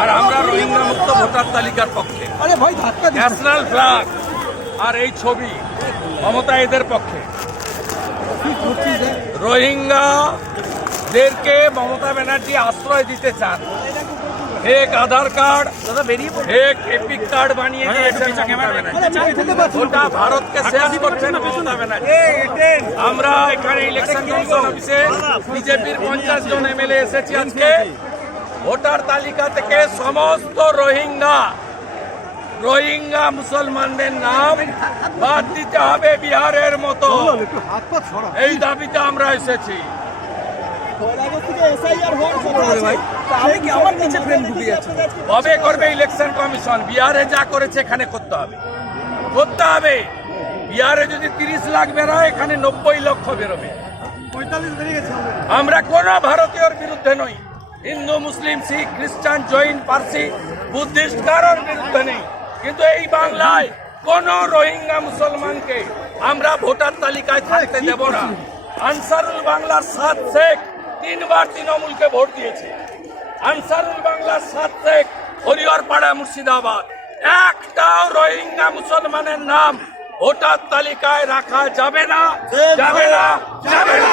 আর আমরা রোহিঙ্গা মুক্ত ভোটার তালিকার পক্ষে। ন্যাশনাল ফ্ল্যাগ আর এই ছবি মমতা এদের পক্ষে। রোহিঙ্গাদেরকে মমতা ব্যানার্জি আশ্রয় দিতে চান। এক আধার কার্ড এক এপিক কার্ড বানিয়ে দিয়েছেন গোটা ভারতকে শেষ করছেন মমতা ব্যানার্জি। আমরা এখানে ইলেকশন কমিশন অফিসে বিজেপির পঞ্চাশ জন এমএলএ এসেছি আজকে। ভোটার তালিকা থেকে সমস্ত রোহিঙ্গা রোহিঙ্গা মুসলমানদের নাম বাদ দিতে হবে বিহারের মতো। এই দাবিতে আমরা এসেছি। কবে করবে ইলেকশন কমিশন বিহারে যা করেছে এখানে করতে হবে। করতে হবে। বিহারে যদি তিরিশ লাখ বেরোয়, এখানে নব্বই লক্ষ বেরোবে। আমরা কোন ভারতীয়র বিরুদ্ধে নই। হিন্দু মুসলিম শিখ খ্রিস্টান জৈন পার্সি বুদ্ধিস্ট কারোর বিরুদ্ধে নেই। কিন্তু এই বাংলায় কোন রোহিঙ্গা মুসলমানকে আমরা ভোটার তালিকায় থাকতে দেব না। আনসারুল বাংলার সাত শেখ তিনবার তৃণমূলকে ভোট দিয়েছে। আনসারুল বাংলার সাত শেখ হরিহরপাড়া মুর্শিদাবাদ। একটাও রোহিঙ্গা মুসলমানের নাম ভোটার তালিকায় রাখা যাবে না। যাবে না। যাবে না।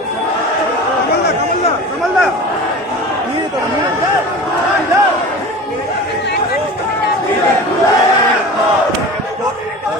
কামালদা কামালদা কামালদা নিয়ে যেতে হবে, নিয়ে যেতে হবে। দাদা দাদা দাদা এক মিনিট এই মুহূর্তে বিহারের ভেতর এখান থেকেও রোহিঙ্গা এই দাবিকে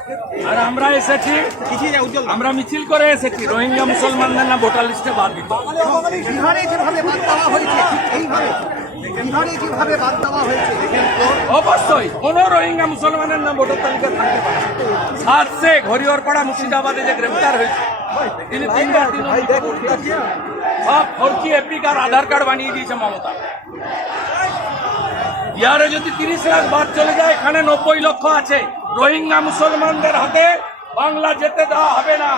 আর আমরা এসেছি আমরা মিছিল করে এসেছি। রোহিঙ্গা মুসলমানদের না ভোটার লিস্টে বাদ দিতে। হবে। বিহারে যেভাবে বাদ দেওয়া হয়েছে এইভাবে। বিহারে যেভাবে বাদ দেওয়া হয়েছে অবশ্যই কোন রোহিঙ্গা মুসলমানের নাম ভোটার তালিকা থাকতে পারে। সাত শেখ হরিহরপাড়া মুর্শিদাবাদে যে গ্রেফতার হয়েছে তিনি তিনবার সব ফর্কি এপিক আর আধার কার্ড বানিয়ে দিয়েছে মমতা। বিহারে যদি তিরিশ লাখ বাদ চলে যায় এখানে নব্বই লক্ষ আছে। রোহিঙ্গা মুসলমানদের হাতে বাংলা যেতে দেওয়া হবে না।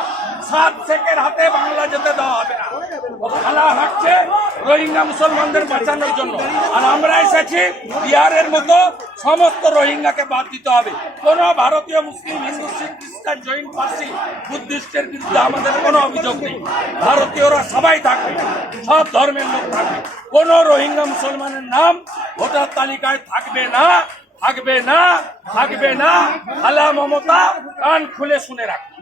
সাত শেখের হাতে বাংলা যেতে দেওয়া হবে না। খেলা হাঁটছে রোহিঙ্গা মুসলমানদের বাঁচানোর জন্য। আর আমরা এসেছি বিহারের মতো সমস্ত রোহিঙ্গাকে বাদ দিতে হবে। কোন ভারতীয়, মুসলিম, হিন্দু, শিখ, খ্রিস্টান, জৈন, পার্সি, বুদ্ধিস্টের বিরুদ্ধে আমাদের কোনো অভিযোগ নেই। ভারতীয়রা সবাই থাকবে, সব ধর্মের লোক থাকবে। কোন রোহিঙ্গা মুসলমানের নাম ভোটার তালিকায় থাকবে না। থাকবে না থাকবে না। আল্লাহ মমতা কান খুলে শুনে রাখুন।